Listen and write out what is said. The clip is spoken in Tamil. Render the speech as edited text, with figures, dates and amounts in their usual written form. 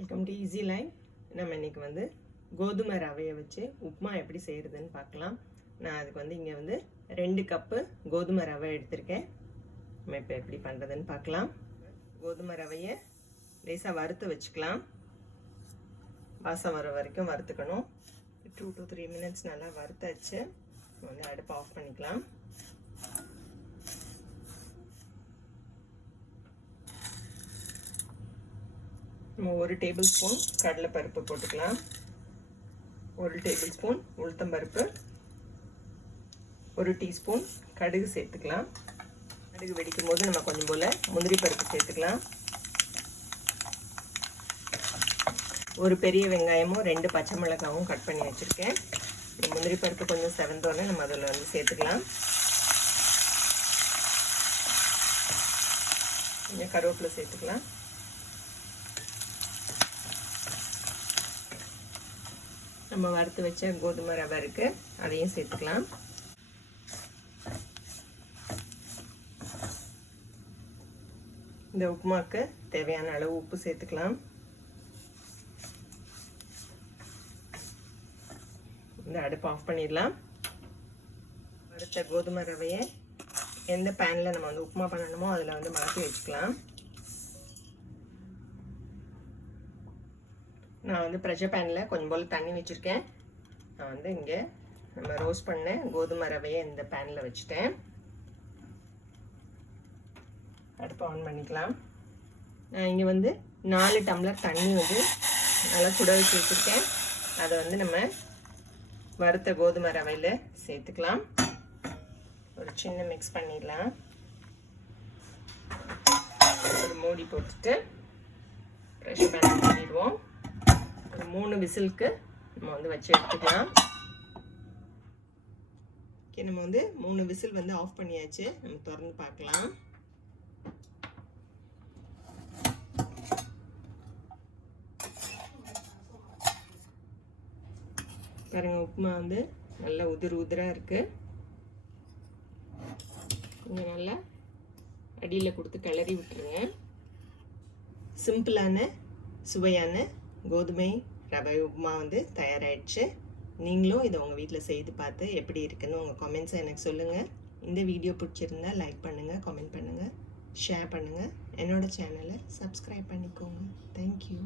Welcome to easy line. நம்ம இன்றைக்கி வந்து கோதுமை ரவையை வச்சு உப்புமா எப்படி செய்கிறதுன்னு பார்க்கலாம். நான் அதுக்கு வந்து இங்கே வந்து 2 கப்பு கோதுமை ரவை எடுத்திருக்கேன். நம்ம இப்போ எப்படி பண்ணுறதுன்னு பார்க்கலாம். கோதுமை ரவையை லேசாக வறுத்து வச்சுக்கலாம். வாசம் வர வரைக்கும் வறுத்துக்கணும். 2 to 3 minutes நல்லா வறுத்தாச்சு. வந்து அடுப்பு ஆஃப் பண்ணிக்கலாம். நம்ம 1 டேபிள் ஸ்பூன் கடலைப்பருப்பு போட்டுக்கலாம். 1 டேபிள் ஸ்பூன் உளுத்தம்பருப்பு, 1 டீஸ்பூன் கடுகு சேர்த்துக்கலாம். கடுகு வெடிக்கும் போது நம்ம கொஞ்சம் போல் முந்திரி பருப்பு சேர்த்துக்கலாம். ஒரு பெரிய வெங்காயமும் 2 பச்சை மிளகாவும் கட் பண்ணி வச்சுருக்கேன். முந்திரி பருப்பு கொஞ்சம் செவந்தோடனே நம்ம அதில் வந்து சேர்த்துக்கலாம். கொஞ்சம் கருவேப்பிலை சேர்த்துக்கலாம். நம்ம வறுத்து வச்ச கோதுமை ரவை இருக்குது, அதையும் சேர்த்துக்கலாம். இந்த உப்புமாவுக்கு தேவையான அளவு உப்பு சேர்த்துக்கலாம். இந்த அடுப்பு ஆஃப் பண்ணிடலாம். வறுத்த கோதுமை ரவையை எந்த பேனில் நம்ம வந்து உப்புமா பண்ணணுமோ அதில் வந்து மாற்றி வச்சுக்கலாம். நான் வந்து ப்ரெஷர் பேனில் கொஞ்சம் போல் தண்ணி வச்சுருக்கேன். நான் வந்து இங்கே நம்ம ரோஸ்ட் பண்ண கோதுமை ரவையை இந்த பேனில் வச்சுட்டேன். அடுப்பு ஆன் பண்ணிக்கலாம். நான் இங்கே வந்து 4 டம்ளர் தண்ணி வந்து நல்லா சுட வச்சு வச்சுருக்கேன். அதை வந்து நம்ம வறுத்த கோதுமை ரவையில் சேர்த்துக்கலாம். ஒரு சின்ன மிக்ஸ் பண்ணிடலாம். ஒரு மூடி போட்டுட்டு ப்ரெஷர் பேன் பண்ணிடுவோம். ஒரு 3 விசிலுக்கு நம்ம வந்து வச்சு எடுத்துக்கலாம். ஓகே, நம்ம வந்து 3 விசில் வந்து ஆஃப் பண்ணியாச்சு. நம்ம திறந்து பார்க்கலாம். பாருங்க, உப்புமா வந்து நல்லா உதிராக இருக்குது. கொஞ்சம் நல்லா அடியில் கொடுத்து கிளறி விட்டுருங்க. சிம்பிளான சுவையான கோதுமை ரவை உப்புமா வந்து தயாராகிடுச்சு. நீங்களும் இதை உங்கள் வீட்டில் செய்து பார்த்து எப்படி இருக்குன்னு உங்கள் கமெண்ட்ஸை எனக்கு சொல்லுங்கள். இந்த வீடியோ பிடிச்சிருந்தா லைக் பண்ணுங்கள், கமெண்ட் பண்ணுங்கள், ஷேர் பண்ணுங்கள். என்னோடய சேனலை சப்ஸ்கிரைப் பண்ணிக்கோங்க. தேங்க்யூ.